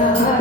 Hare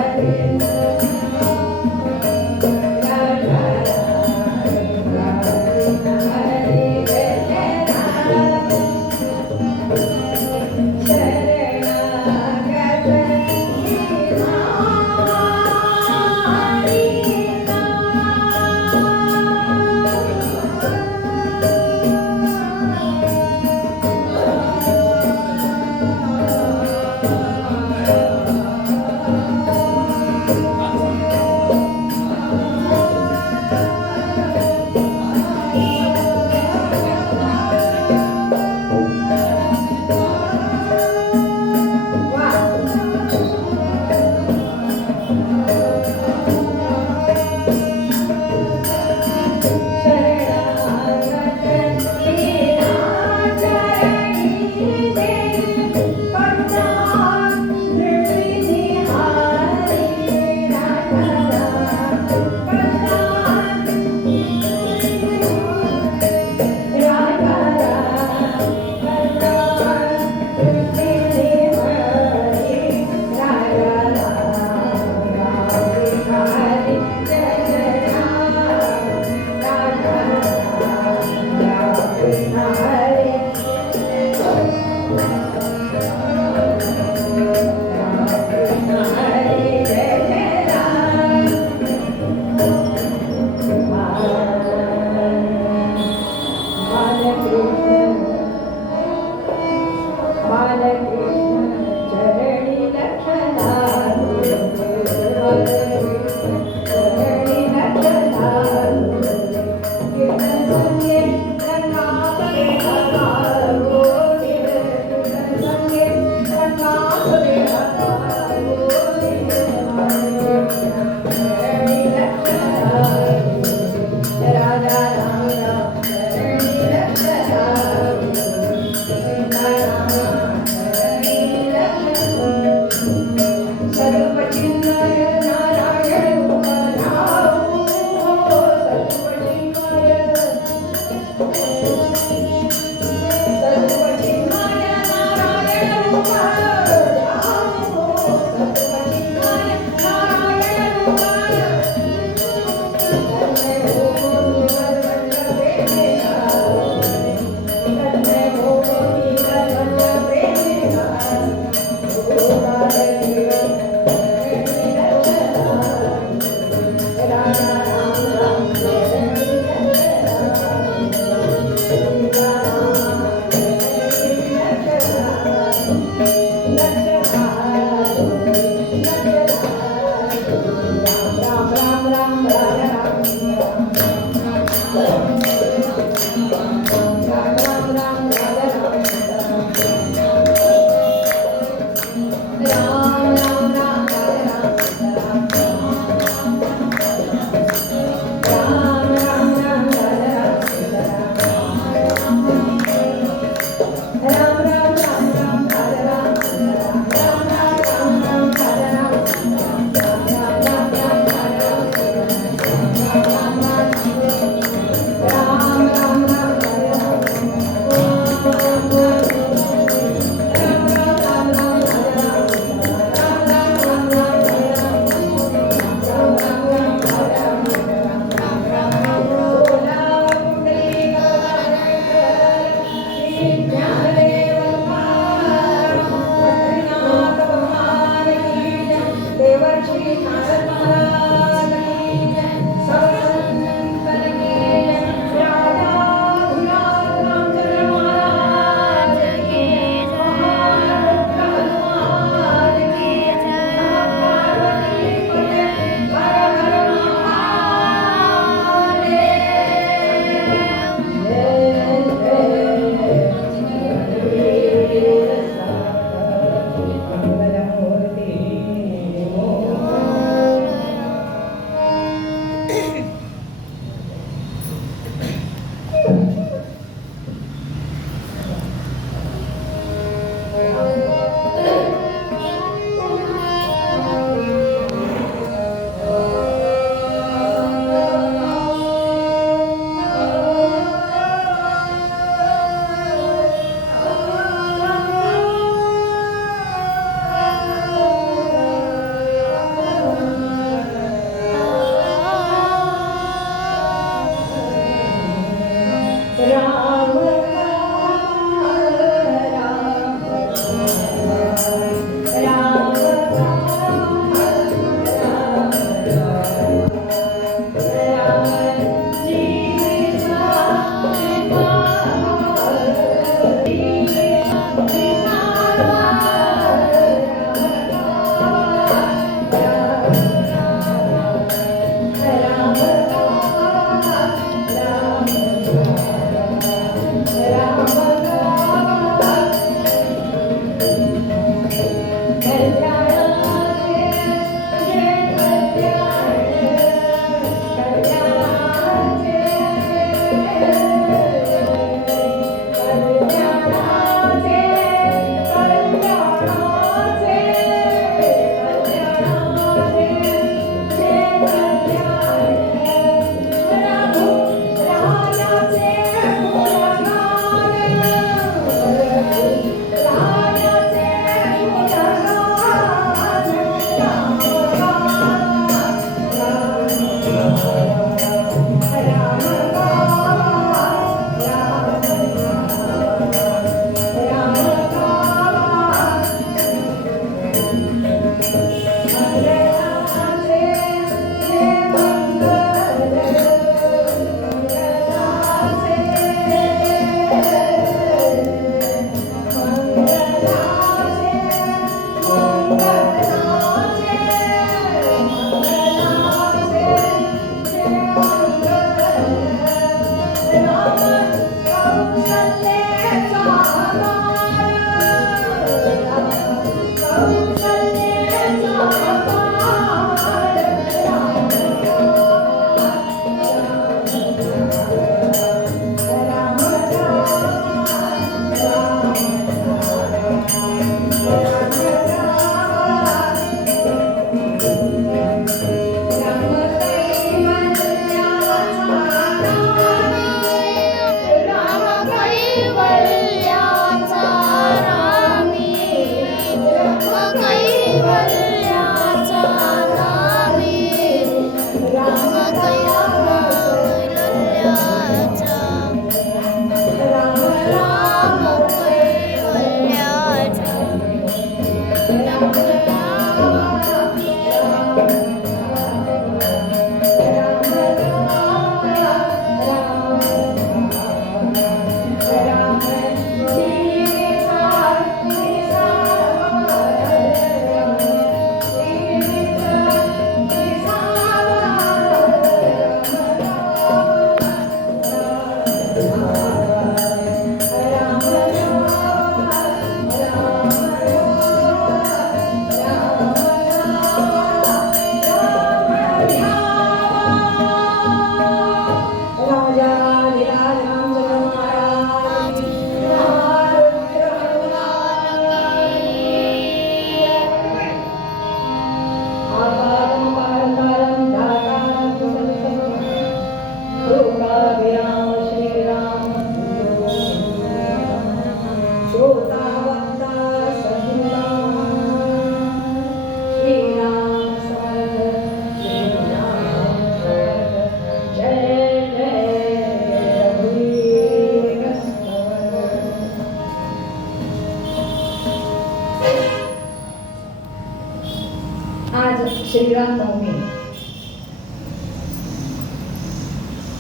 आज श्रीराम नवमी,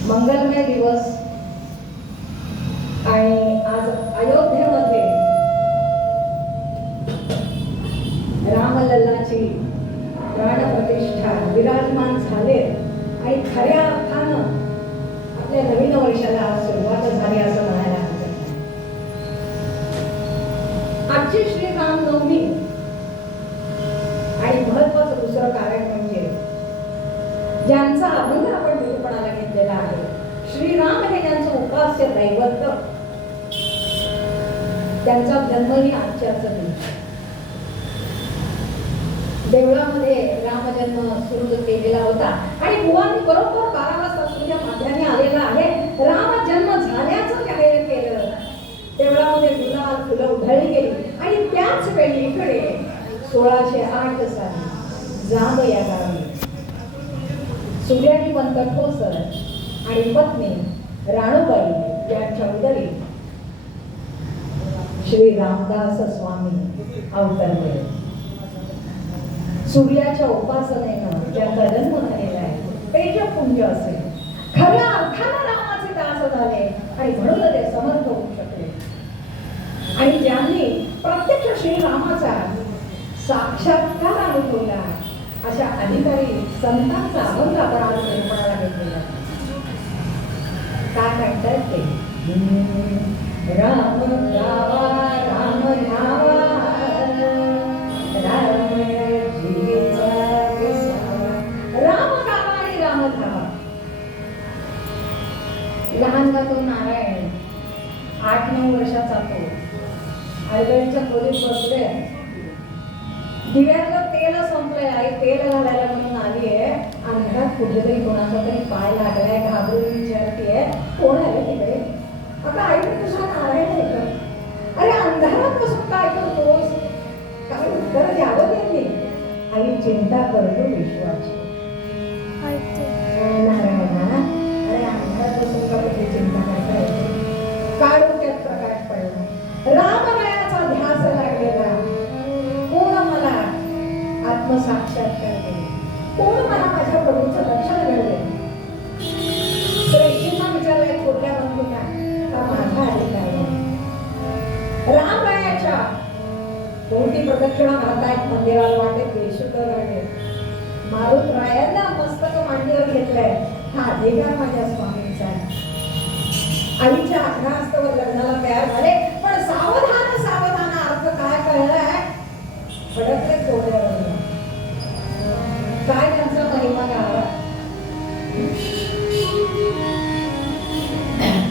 मंगलमय दिवस. आणि आज अयोध्येमध्ये रामलल्लाची प्राणप्रतिष्ठा विराजमान झाले आणि खऱ्या अर्थानं आपल्या नवीन वर्षाला आज सुरुवात झाली असं म्हणायला हरकत नाही. आजची श्रीराम नवमी आणि महत्वाचं दुसरं कारण म्हणजे ज्यांचा अभंग आपण निरूपणाला घेतलेला आहे, श्रीराम हे ज्यांचं उपास्य दैवत, त्यांचा जन्मही आजच्याच दिवशी. देवळामध्ये रामजन्म सुरू केलेला होता आणि बुवांनी बरोबर 12 वाजता सूर्य माध्याने आलेला आहे. राम जन्म झाल्याचं जाहीर केलं. देवळामध्ये गुलाल फुलं उधळली गेली आणि त्याच वेळी इकडे 1608 साली जांब या गावी सूर्याजी पंत ठोसर आणि पत्नी राणूबाई यांच्या उदरी श्री रामदास स्वामी अवतरले. सूर्याच्या उपासनेनं ज्यांचा जन्म झालेला आहे, तेजपुंज असेल, खऱ्या अर्थानं रामाचे दास झाले आणि म्हणून ते समर्थ होऊ शकले. आणि ज्यांनी प्रत्यक्ष श्रीरामाचा साक्षात्कार अनुभवला अशा अधिकारी संतांचा अभंग आपण आज निरूपणाला घेतलेला. काय म्हणतात ते? राम गावा राम न्यावा, राम जीचा विसावा. राम गावा आणि राम न्यावा. लहानगा तो नारायण 8-9 वर्षाचा तो आईबाईंच्या खोलीत बसले. दिव्यातलं तेल संपलंय, आई तेल घालायला म्हणून आली आहे. अंधारात कुठेतरी कोणाचा तरी पाय लागलाय. घाबरून विचारतीये, कोण आहे तिकडे? अगं आई, तुझा नारायण आहे का? अरे अंधारात बसून काय करतोस? काही उत्तर द्यावं त्यांनी. आई चिंता करतो विश्वाची. नारायणा, अरे अंधारात बसून का तुझी चिंता करता येते? काय डोक्यात प्रकाश पडला? रामरायाचा ध्यास लागलेला. कोण मला आत्मसाक्षात्कार केले? कोण मला माझ्या प्रभूचं दर्शन घडले? श्रेष्ठींना विचारलंय थोरल्या बंधूंना, हा माझा अधिकार आहे. रामरायाच्या कोणती प्रदक्षिणा घालतायत मंदिराला वाटेत बेशुद्ध राहिले. मारुत रायांना मस्तक मांडीवर घेतलंय. हा अधिकार माझ्या स्वामींचा आहे. आईच्या आग्रहास्तवर लग्नाला तयार झाले, पण सावधान सावधान अर्थ काय कळलाय? फडकले कोड्यावर. काय त्यांचा महिमा गावा,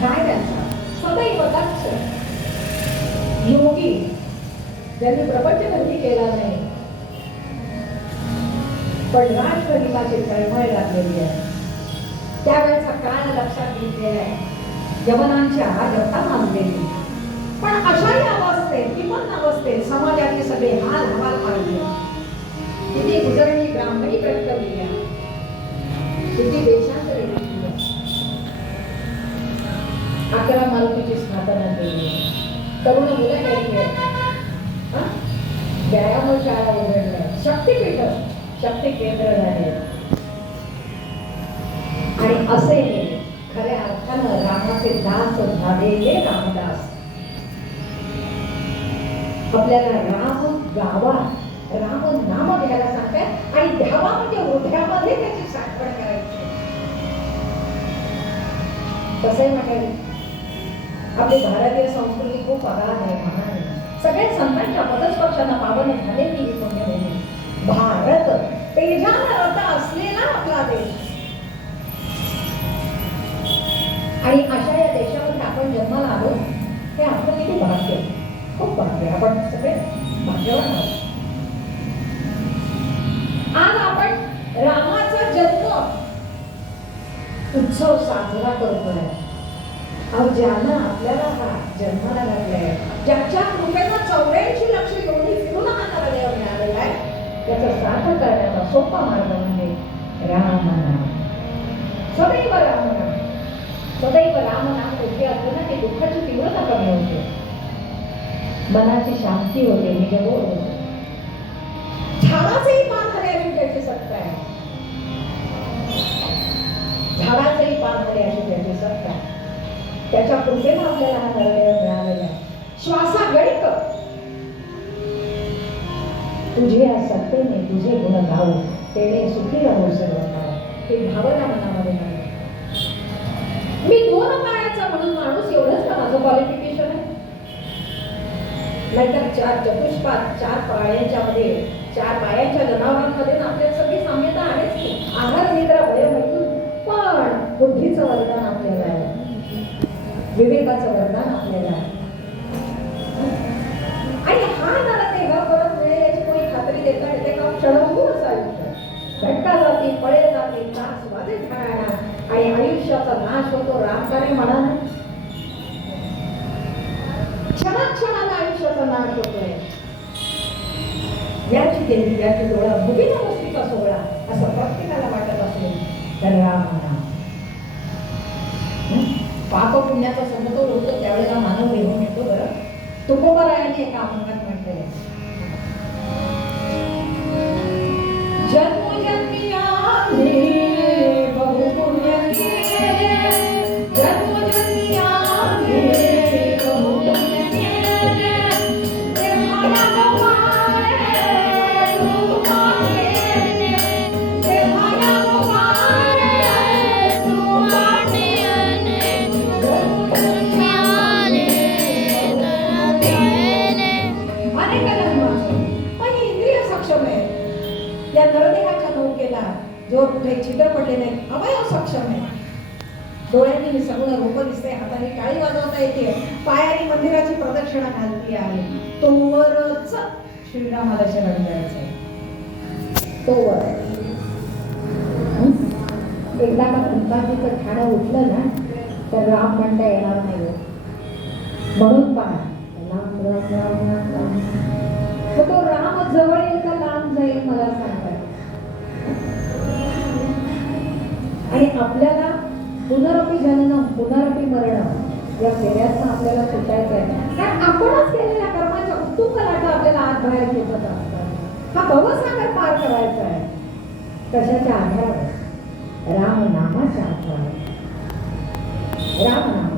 काय त्यांचा सदैव दक्ष योगी, ज्यांनी प्रपंच कधी केला नाही, पण राष्ट्रहिताची तळमळ लागलेली आहे. त्यावेळेचा काळ लक्षात घेतलेला आहे. यवनांच्या जगता मानलेली, पण अशाही अवस्थेत, किमान अवस्थेत समाजाचे सगळे हाल हवाल पाडले. किती गुजरणी ब्राह्मणी प्रकटवल्या, किती देशांतरे घेतली, 11 मारुतीची स्थापना केली, तरुण मुलं केली, व्यायामशाळा उघडल्या, शक्तीपीठ, शक्ती केंद्र झाले. आणि असे खऱ्या अर्थानं रामाचे दास झालेले रामदास. आपल्याला राम गावा, राम नाम घ्यायला सांगतात आणि द्यावा म्हणजे हृदयामध्ये त्याची साठवण करायची. कसं आहे म्हणजे आपली भारतीय संस्कृती खूप अगाध आहे, महान आहे. सगळ्या संतांच्या पदस्पर्शांना पावन झालेली ही पुण्यभूमी भारत, तेजानं रत असलेला आपला देश. आणि अशा या देशामध्ये आपण जन्माला आलो, हे आपलं किती भाग्य, खूप भाग्य. आपण सगळे भाग्यवान आहोत. आज आपण रामाचा जन्म उत्सव साजरा करतोय. ज्यानं आपल्याला हा जन्माला घातलाय, ज्याच्या कृपेनं 84 लक्ष योनी फिरून आम्हाला देव मिळालेला आहे, त्याचा साधन करण्याचा सोपा मार्ग म्हणजे राम नाम. सदैव राम नाम, सदैव राम नाम होते असताना ती दुःखाची तीव्रता कमी होते, मनाची शांती होते, निजबोध होते. झाडाचेही पान हरे कृपेनं आपल्याला हा नरदेह मिळालेला आहे. श्वासागणिक तुझे सत्तेने तुझे गुण गाऊ, तेने सुखी राहू सर्व काळ. हे भावना मनामध्ये नाही. मी 2 पायाचा म्हणून माणूस, एवढंच का माझं क्वालिफिकेशन आहे? नाहीतर 4 चतुष्पाद 4 पायांच्या मध्ये 4 पायांच्या जनावरांमध्ये आपल्यात सगळी साम्यता आहेच की. आहार निद्रा भय मैथून, पण बुद्धीचं वरदान आपल्याला आहे, विवेकाचं वरदान आपल्याला आहे. आणि हा नरदेह परत मिळेल याची कोणी खात्री देता येते का? क्षणभंगूरच आयुष्य. घटका जाती, फळे जाती, तास वाजे झाडाना, आणि आयुष्याचा नाश होतो रामकाने म्हणा. क्षणाक्षणाला आयुष्याचा नाश होतोय. याची केली याची डोळा भुगीला वस्तीचा सोहळा असं प्रत्येकाला वाटत असेल तर राम म्हणा. पाप पुण्याचा समतोल होतो त्यावेळेला मानव घेऊन येतो. बरं तुकोबरायांनी एका अभंगात म्हटलेलं आहे, जन्मोजन्मी आम्ही बहुपुण्य केले, जन्मोजन्मी आम्ही बहुपुण्य केले, देवाला गोवाळे तू मानेने, देवाला गोवाळे तू मानेने, जन्मोजन्मी आले नरदेहाने. अनेक जन्मांचं पण ही इंद्रिय सक्षम आहे. या नरदेहाच्या नौकेला जो कुठे छिद्र पडले नाही, अवयव सक्षम आहे. डोळ्यांनी सगळं रूप दिसते, हाताने टाळी वाजवता येते, पायाने मंदिराची प्रदक्षिणा घालती आहे. तोवरच श्रीरामाला शरण जायचंय. तोवर एकदा का गणपतीचं ठाणं उठलं ना तर राम म्हणता येणार नाही. म्हणून पहा, राम राम राम राम राम. तो राम जवळ येईल का लांब जाईल मला सांगतात. आणि आपल्याला पुनरपी जनन पुनरपी मरण या फेऱ्यातनं आपल्याला सुटायचं आहे. कारण आपणच केलेल्या कर्माच्या उत्तुंग लाटा आपल्याला आत बाहेर खेचत असतात. हा भवसागर पार करायचा आहे. कशाच्या आधारावर? राम नामाच्या आधारावर. राम नामाच्या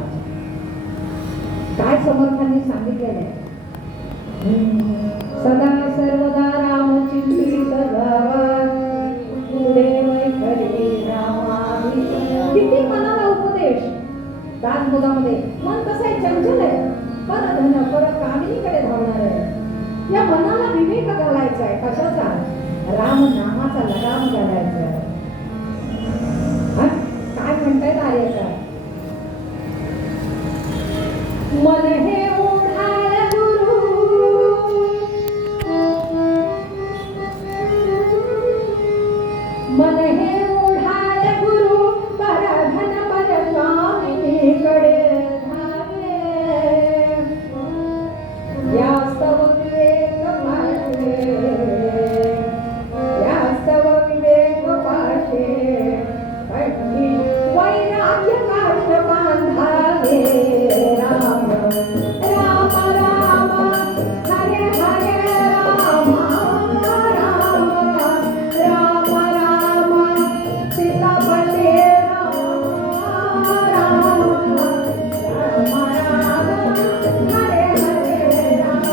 काय समर्थांनी सांगितलेलं आहे? सदा सर्वदा राम चिंतित राहावा, पुढे वैखरी रामावी. किती मनाला उपदेश दासबोधामध्ये. मन कसं आहे? चंचल आहे, पर धन पर कामिनीकडे धावणार आहे. या मनाला विवेक घालायचा आहे. कशाचा? राम नामाचा लगाम घालायचा आहे. काय म्हणतायत आर्यकार? मन हे ओढाळ गुरु, मन हे ओढाळ गुरु, परधन पर कामिनीकडे धावे. यास्तव विवेक पाशे, यास्तव विवेक पाशे, वैराग्य काष्ट बांधावे. राम राम राम हरे हरे राम राम राम राम सीतापते राम राम राम राम हरे हरे राम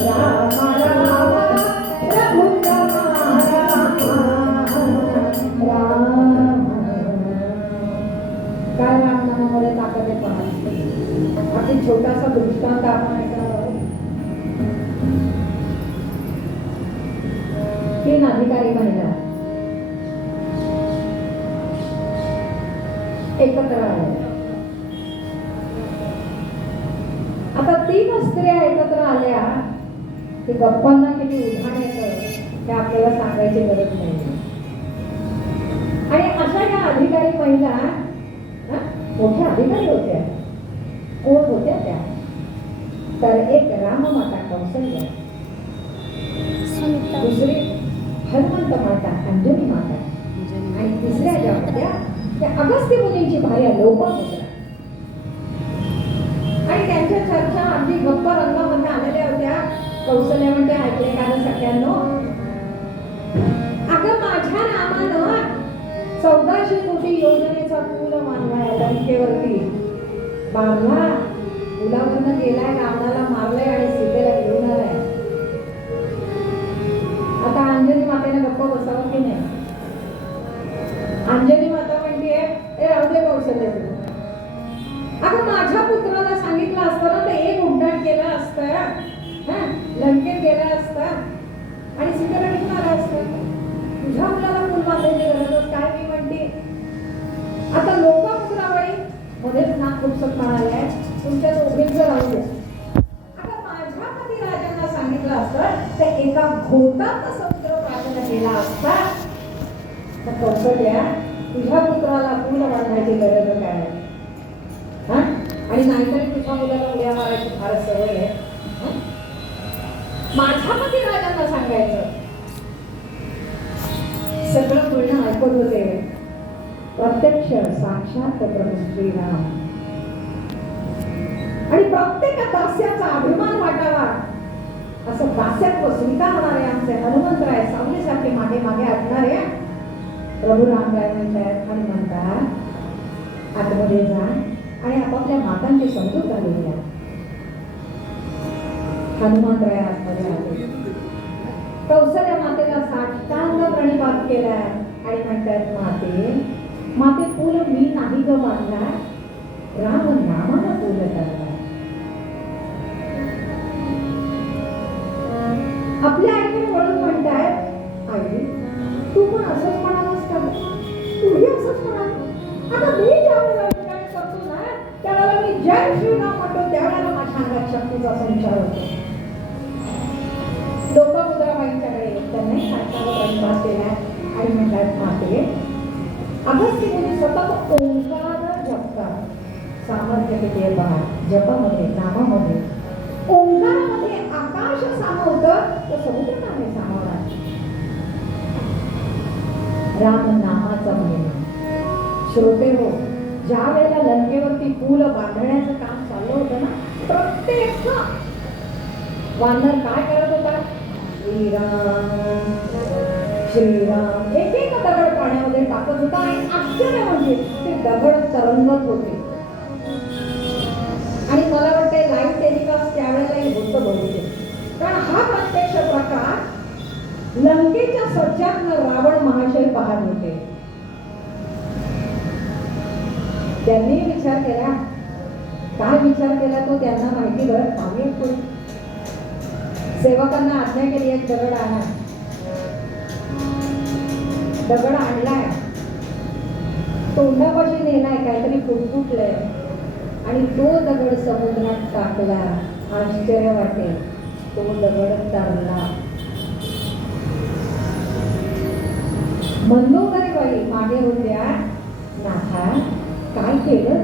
राम राम रघुत्तम राम. काय रामनामामध्ये ताकद आहे पहा. अगदी छोटासा दृष्टांत आपण ऐकणार. 3 अधिकारी महिला एकत्र आल्या. आता 3 स्त्रिया एकत्र आल्या की गप्पांना किती उधाण येतं हे आपल्याला सांगायची गरज नाही. आणि अशा या अधिकारी महिला मोठ्या अधिकारी होत्या. कोण होत्या त्या? तर एक राममाता कौसल्या, दुसरी हनुमंत माता अंजनी माता, आणि तिसऱ्या ज्या होत्या त्या अगस्त्य मुनींची भार्या लोपामुद्रा. आणि त्यांच्या चर्चा अगदी गप्पा रंगामध्ये आलेल्या होत्या. कौसल्या म्हणते, ऐकले का सगळ्यांनो, अगं माझ्या रामानं 1400 कोटी योजनेचा पूल बांधलाय लंकेवरती, बांधला, पुलावरनं गेलाय, रावणाला मारलंय आणि सीतेला घेऊन आलाय. आता अंजनी मातेने गप्प बसावं की नाही? अंजनी माता म्हणते ए राहू दे कौशल्य, अगं माझ्या पुत्राला सांगितलं असतं ना तर एक उड्डाण केलं असतं, लंकेत गेला असता आणि सीतेला घेऊन आला असतं. तुझ्या मुलाला पूल बांधायची गरज काय? मी म्हणते आता लोकमुद्रावळी मध्येच नाक खुपसत म्हणाले तुमच्या दोघींचं राहू दे. आता माझ्या कधी राजांना सांगितलं असतं तर एका घोटात समुद्र प्रार्थना केला असता. तर कौशल्या, तुझ्या पुत्राला पूल बांधायची गरज काय? आणि नाहीतरी तुझ्या मुलाला उड्या मारायची फार सवय आहे. माझ्या मती राजांना सांगायचं. सगळं बोलणं ऐकत होते प्रत्यक्ष साक्षात प्रभू श्रीराम. आणि प्रत्येक दास्याचा अभिमान वाटावा असं दास्यात्व स्वीकारणारे आमचे हनुमंतराय सावलीसारखे मागे मागे असणारे प्रभू राम काय म्हणतात? आणि म्हणतात आतमध्ये जा आणि आपापल्या मातांची समजूत घालून द्या. हनुमंतराय आतमध्ये आले, कौशल्या मातेला साष्टांग प्रणिपात केलाय आणि म्हणतात माते पूल मी नाही ग बांधला, राम नामानं पूल करला. आपल्या आईने वळून म्हणतायत आई तू पण असंच म्हणालास का? तूही असंच म्हणाल. आता मी ज्यावेळेला उड्डाण करतो ना त्यावेळेला मी जय श्रीराम म्हणतो त्यावेळेला माझ्या अंगात शक्तीचा संचार होतो. लोकमुद्राबाईंच्याकडे त्यांनी साष्टांग प्रणिपात केला आणि म्हणतात माते अगस्त्य मुनी सतत ओंकार जपतात. सामर्थ्य किती आहे पहा जपामध्ये, नामामध्ये. ओंकारामध्ये आकाश सामावतं तर समुद्र नाही सामावणार. राम नामाचा महिमा. श्रोते हो, ज्या वेळेला लंकेवरती पूल बांधण्याचं काम चाललं होतं ना, प्रत्येक वानर काय करत होता? श्रीराम श्रीराम एक एक दगड पाण्यामध्ये टाकत होता आणि आश्चर्य म्हणजे ते दगड तरंगत होते. आणि मला वाटते लाईव्ह टेलिकास्ट त्यावेळेलाही होतं बहुतेक, कारण हा प्रत्यक्ष प्रकार लंकेच्या सज्जातनं रावण महाशय पाहत होते. त्यांनी विचार केला. काय विचार केला तो त्यांना माहिती. बरं पाहूया पुढे. सेवकांना आज्ञा केली एक दगड आणा. दगड आणलाय, तोंडापाशी नेलाय, काहीतरी फुटफुटलंय आणि तो दगड समुद्रात टाकला. आश्चर्य वाटेल, तो दगड तरला. मंदोदरी बाई मागे होत्या. नाथा काय केलं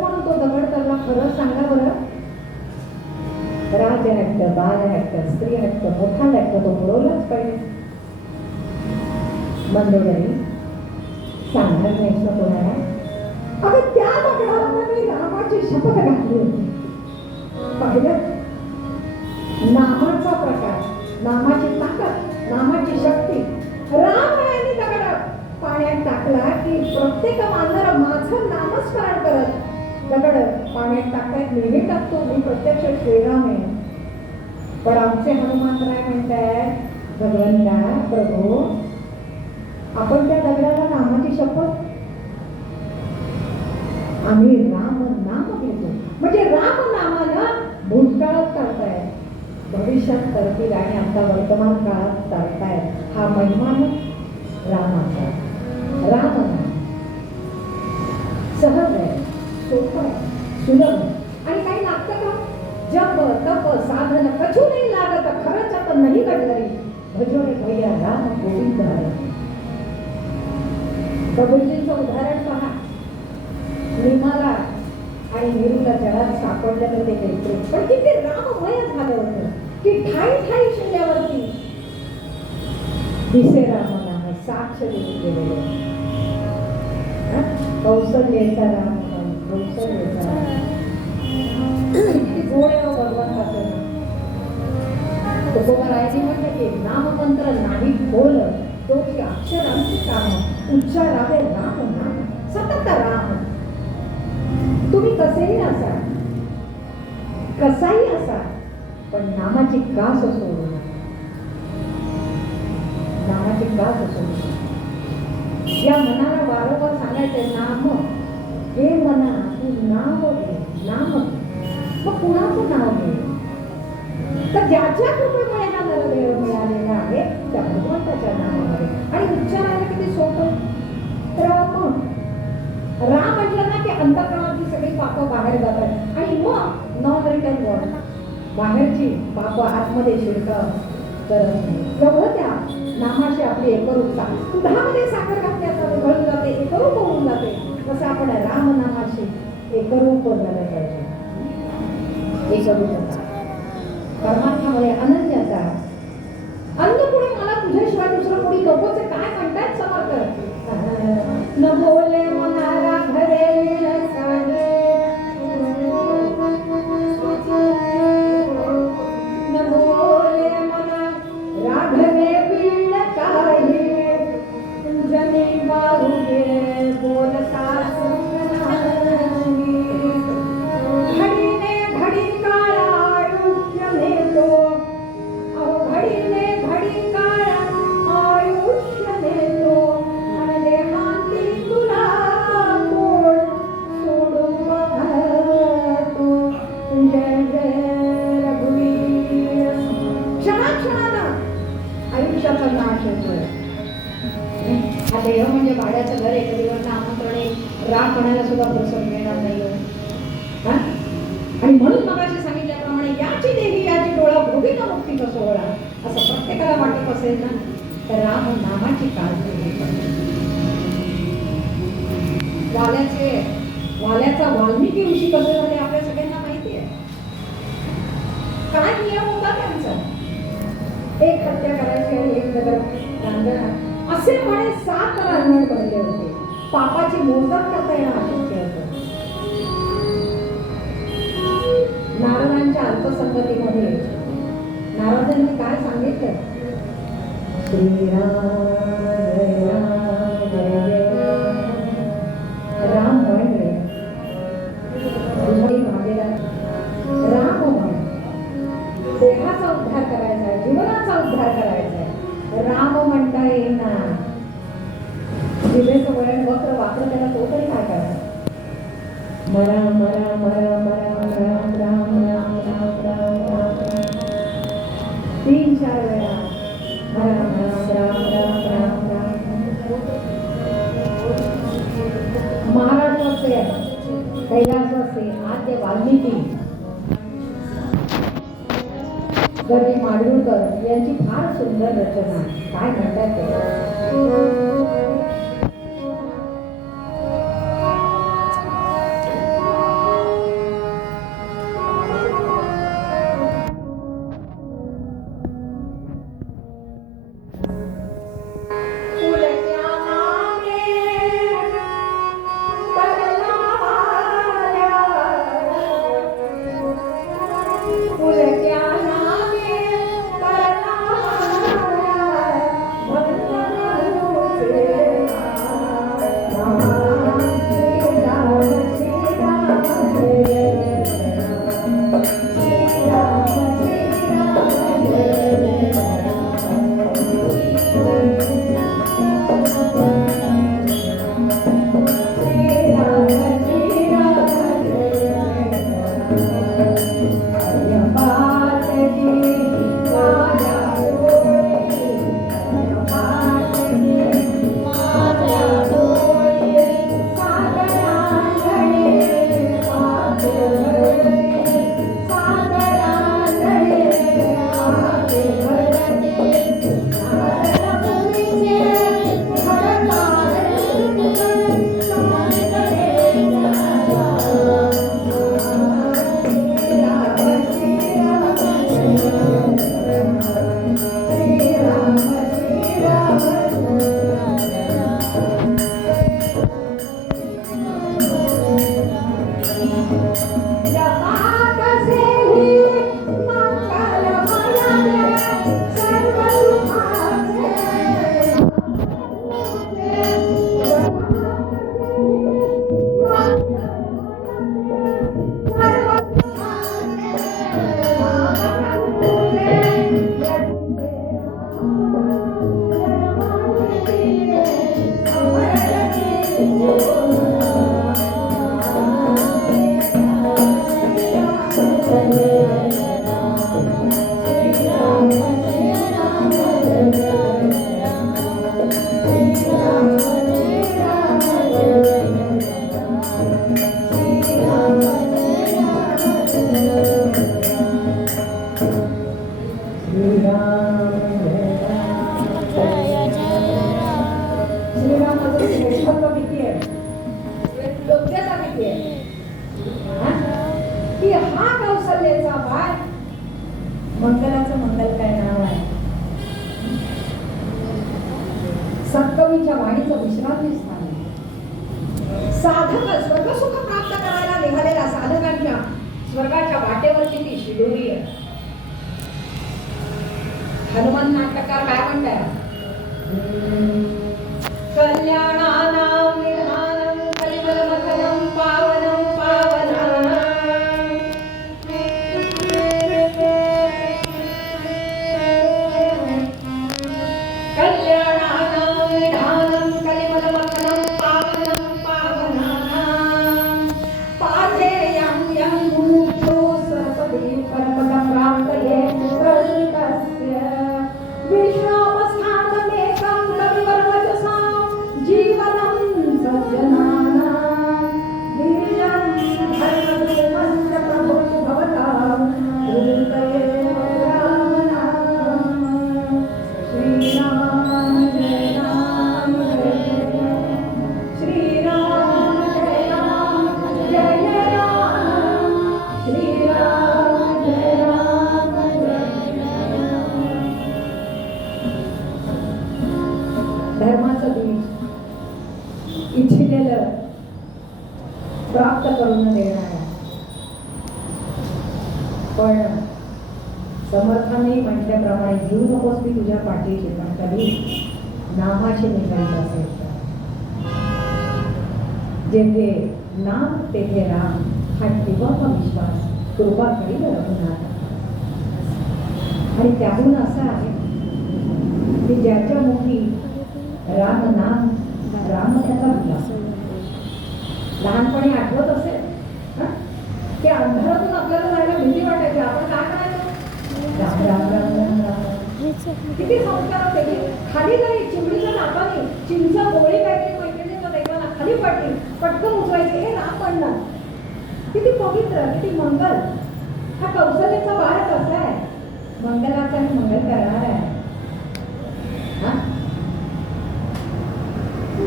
म्हणून तो दगड तरला? खरं सांगा बरं. राज हट्ट, बाल हट्ट, स्त्री हट्ट, मोठा हट्ट तो बुडवलाच पाहिजे. मंदोदरी सांगणार नाहीस ना कोणाला? अगं त्या दगडाला मी रामाची शपथ घातली होती. पाहिलं नामाचा प्रकार, नामाची ताकद, नामाची शक्ती. राम यांनी दगड पाण्यात टाकला की प्रत्येक मानणारा माझं नामस्मरण करत दगड पाण्यात टाकतायत. नेहमी टाकतो मी प्रत्यक्ष श्रीराम आहे. पण आमचे हनुमंतराय म्हणतात भगवंता प्रभू आपण त्या दगडाला नामाची शपथ, आम्ही राम नाम घेतो. म्हणजे राम नामानं भूतकाळात करतायत, भविष्यात करतील आणि आता वर्तमान काळात करतायत. हा महिमा रामाचा. राम सहज आहे, सोपं आहे, सुलभ. आणि काही लागतं का? जप तप साधन कछु नाही लागत. खरंच आता नाही घडतरी भजोरे भैया राम गोविंद हरे. कबीरजींचं उदाहरण पहा. निमाला आणि नीरूला जगात सापडलं ते काही पण किती राममय झालं होतं की ठाई ठाई शून्यावरती दिसे राम नाम साक्ष देऊन गेलेले. कौशल्याचा राम, कौशल्याचा राम. किती गोड आहे भगवंताचं. तुकोबारायांनी म्हटलं की नाममंत्र नाही बोल दोषी अक्षरांची काम उच्चारावे राम नाम सतत राम. तुम्ही कसेही असा कसाही असा पण नामाची कास सोडू नका. नामाची कास सोडू नका. या मनाला वारंवार सांगायचे नाम हे मना तू नाव घे नाम घे. मग कुणाचं नाव घे तर ज्याच्या कृपेमुळे हा नरदेह मिळालेला आहे त्या भगवंताच्या नावामध्ये. आणि उच्चारायला किती सोपं. राम राम म्हटलं ना की अंतःकरणाची सगळी पापं बाहेर जातात आणि मग नॉन रिटर्न वर्ड बाहेरची पापं आतमध्ये शिरकं करत नाही. एवढं त्या नामाशी आपली एकरूपता. दुधामध्ये साखर घातल्याचं घळून जाते एकरूप होऊन जाते. तसं आपण रामनामाशी एकरूप झालं पाहिजे. एकरूपता परमात्म्यामध्ये अनन्यता. अन्नपुढे मला तुझ्याशिवाय दुसरं कोणी नकोच आहे काय म्हणतात समर्थ. न बोले मना राघवे न बोले मना राघवे बिल काही जने बाहुगे बोलता घडीने घडी काळा आयुष्य नेतो. घडीने घडी काळा आयुष्य नेतो आणि देहांती तुला कोण सोडून बघतो. जय जय रघुवीर. क्षणाक्षणाला आयुष्याचा नाश होतोय. हा देह म्हणजे भाड्याचं घर. एका दिवस आमंत्रणे राग म्हणायला सुद्धा प्रसंग मिळणार नाही. आणि म्हणून मगाशी सांगितल्याप्रमाणे याची देही याची डोळा भोगिका मुक्तीचा सोहळा असं प्रत्येकाला वाटत असेल ना तर राम नामाची काळजी घ्यायची. वाल्याचा वाल्मिकी ऋषी कसे झाले आपल्या सगळ्यांना माहिती आहे. काय नियम होता त्यांचा. एक हत्या करायची आणि एक नगर रांगण असे म्हणे 7 रांगण बनले होते. पापाची मोजदाद करता येणं अशक्य होतं. नारदांच्या अल्पसंगतीमध्ये नारदांनी काय सांगितलं. श्रीराम जय राम जय राम म्हणले राम म्हण. देहाचा उद्धार करायचा आहे जीवनाचा उद्धार करायचा आहे. राम म्हणता येईना. जिभेचं वळण वक्र वापरत त्याला तो तरी काय करायचा. मरा मरा मरा मरा राम राम राम राम राम राम 3-4 वेळा राम राम राम राम राम राम. महाराष्ट्र असते कैलास असते आद्य वाल्मिकी गडी माडगूळकर यांची फार सुंदर रचना. काय म्हणतात ते. श्रीरामाचं श्रेष्ठत्व किती आहे, योग्यता किती आहे की हा कौशल्याचा बाळ मंगलाचं मंगल काय नाव आहे. सत्कवीच्या वाणीचं विश्रांती स्थान आहे. साधक स्वर्गसुख प्राप्त करायला निघालेल्या साधकांच्या स्वर्गाच्या वाटेवर किती शिडोरी आहे. हनुमान नाटककार काय म्हणतात, कल्याणानां निधानं कलिमलमथनं पावनं पावनानां कल्याणानां निधानं कलिमलमथनं पावनं पावनानां पाथेयं यं मुमुक्षो सरस्वती परमपदं प्राप्तये प्रसृतस्य विश्रामस्थानमेकं कविवर्वचसां जीवनं सज्जनानां नीलं धर्मधर्मस्य प्रभुः भवतां हृदये रामनाम श्रीराम जय राम जय श्रीराम जय राम जय राम श्रीराम जय राम जय धर्माचं बीज इच्छिलेलं प्राप्त करून देणार. पण समर्थाने म्हटल्याप्रमाणे घेऊ नकोस मी तुझ्या पाठीशी, पण कधी नामाशी निघायचं असेल तर जेथे नाम तेथे राम हा ठेवा विश्वास कृपा करील रघुनाथ. आणि त्याहून असं आहे की ज्याच्या मुखी राम नाम राम त्याचा विलास. लहानपणी आठवत असेल की अंधारातून आपल्याला जायला भीती वाटायची, आपण काय करायचं, राम राम राम राम राम. किती संस्कार होते की खाली जरी चिमणीच्या नाकाने चिंच गोळी काहीतरी मैत्रिणीच्या देवाला खाली पडली, पटकन उचलायचे, हे राम म्हणणार. किती पवित्र, किती मंगल. हा कौशल्याचा बाळच असा आहे, मंगलाचा मंगल करणार आहे.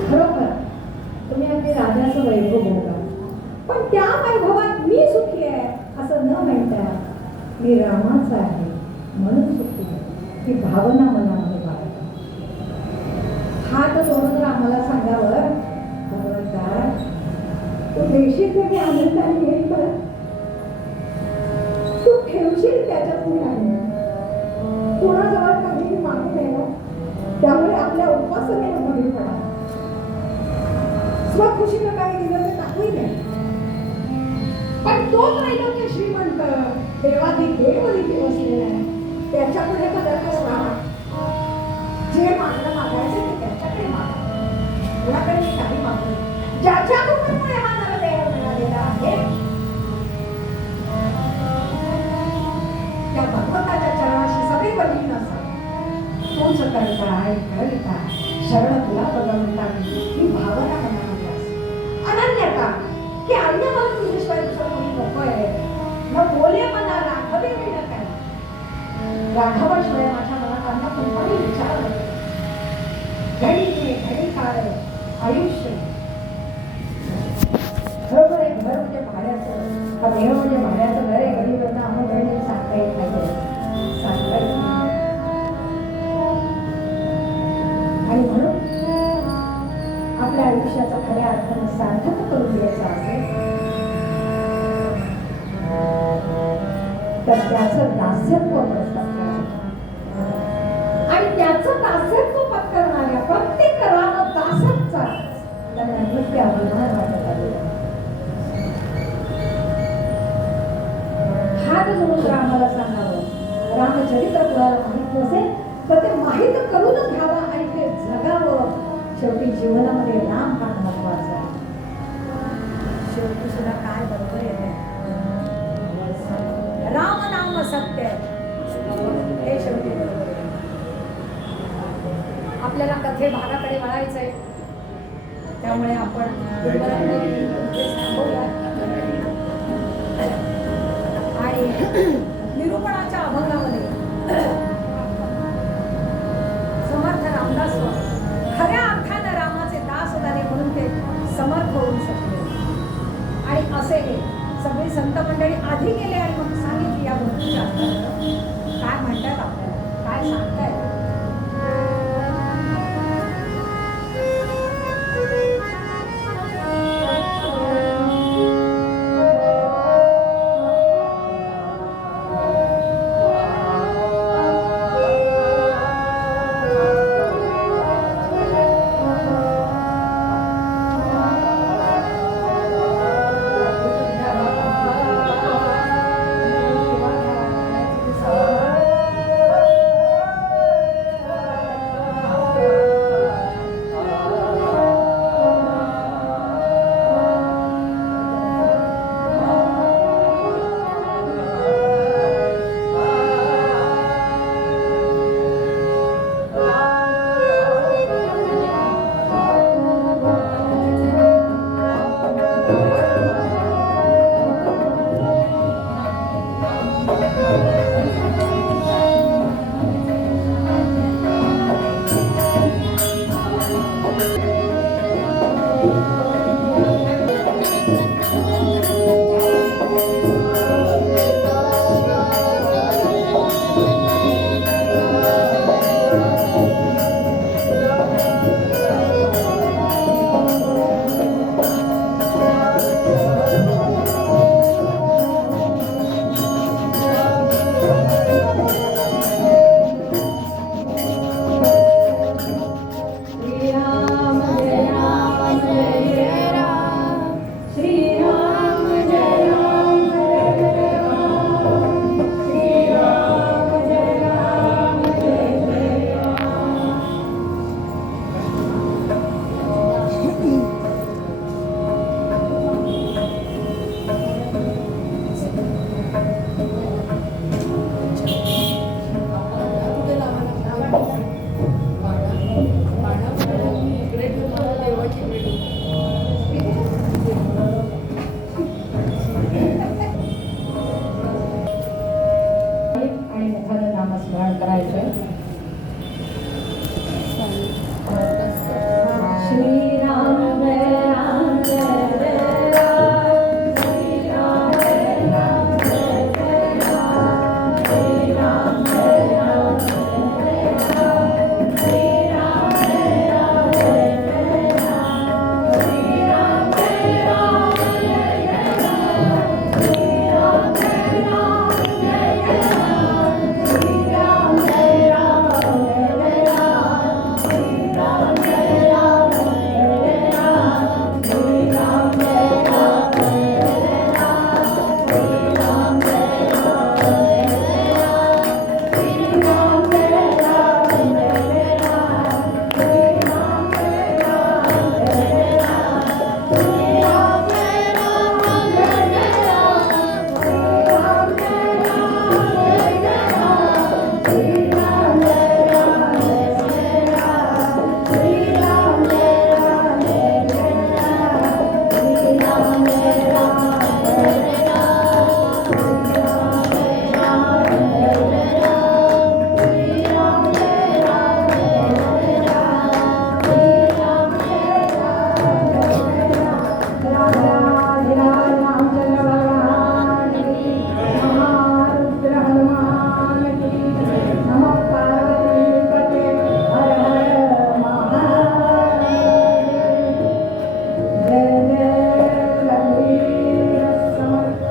खरोखर तुम्ही अगदी राजाचं वैभव भोगा, पण त्या वैभवात मी सुखी आहे असं न म्हणता मी रामाचा आहे म्हणून सुखी आहे, ही भावना मनामध्ये बाळगा. हात जोडून आम्हाला सांगावं, भगवंता तू देशील ते मी आनंदाने येईल, तर तू ठेवशील त्याच्यात मी आहे. कोणाजवळ काही मागू नये ना, त्यामुळे आपल्या उपासनेला बळी पडा. स्वखुशीनं काही दिलं तर टाकूही नाही, पण तो त्रैलोक्य श्रीमंत देवाधिक देव दिली बसलेला आहे, त्याच्यापुढे पदार्थ राहा. जे मागणं मागायचं ते त्याच्याकडे मागा, कोणाकडे काही मागू. ज्याच्या कृपेमुळे हा नरदेह मिळालेला आहे त्या भगवंताच्या चरणाशी सदैव लीन असा. तोच करता आहे करिता शरण तुला भगवंता, ही भावना मनामध्ये असते. अनन्यता की अन्य मला तुझ्याशिवाय दुसरं कोणी नको आहे, न बोले मना राघवे मी न काही. राघवाशिवाय माझ्या मनात अन्न कोणताही विचार नाही. घडी घे घडी काळ आयुष्य. खरोखर एक घर म्हणजे भाड्याचं, हा देह म्हणजे भाड्याचं घर आहे. गरीबांना आम्ही घरी सांगता येत नाही, सांगता येत नाही. आणि म्हणून आपल्या आयुष्याचा खऱ्या अर्थाने सार्थक करून द्यायचं असेल तर त्याचं दास्यत्व पत्करावं. आणि त्याचं दास्यत्व पत्करणाऱ्या प्रत्येक रामदासाचा त्यांना नृत्य अभिमान वाटत आलेला. हात जोडून रामाला सांगावं, रामचरित्र कुणाला माहित नसेल तर ते माहित करून घ्यावं आणि ते जगावं. शेवटी जीवनामध्ये राम हा महत्वाचा आहे. शेवटी सुद्धा काय बरोबर येते, राम नाम सत्य हे शेवटी बरोबर आहे. आपल्याला कथे भागाकडे वळायचंय, त्यामुळे आपण आणि निरूपणाच्या अभंगामध्ये म्हणायचं. श्रीराम जय राम जय जय राम, श्रीराम जय राम जय जय राम, श्रीराम जय राम जय जय राम, श्रीराम जय राम जय जय राम, श्रीराम जय राम जय जय राम, श्रीराम जय राम जय जय राम, श्रीराम जय राम जय जय राम, श्रीराम जय राम जय जय राम, श्रीराम जय राम जय जय राम, श्रीराम जय राम जय जय राम, श्रीराम जय राम जय जय राम, श्रीराम जय राम जय जय राम, श्रीराम जय राम जय जय राम, श्रीराम जय राम जय जय राम, श्रीराम जय राम जय जय राम, श्रीराम जय राम जय जय राम, श्रीराम जय राम जय जय राम, श्रीराम जय राम जय जय राम, श्रीराम जय राम जय जय राम, श्रीराम जय राम जय जय राम. राधे रामचंद्र भगवान की, महारुद्र हनुमान की, नमः पार्वती पते, हर हर महादेव. जय जय रघुवीर समर्थ.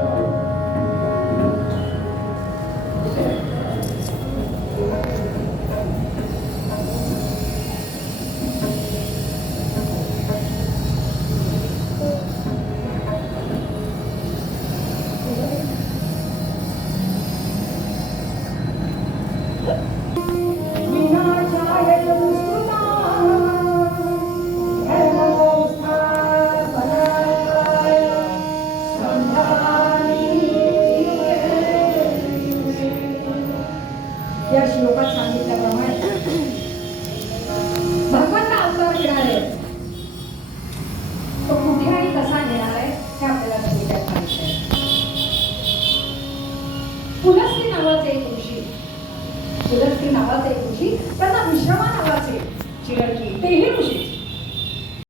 विनाशाय दुष्कृताः धर्मसंस्थापनाय संभवामि युगे युगे. या श्लोकात सांगितल्याप्रमाणे भगवंत अवतार घेणार आहे. तो कुठे आणि कसा घेणार आहे हे आपल्याला थोडक्यात माहिती आहे. पुलस्त्य नावाचे एक ऋषी, पुलस्त्य नावाचे एक ऋषी, त्यांना विश्रवा नावाचे चिरंजीव, तेही ऋषी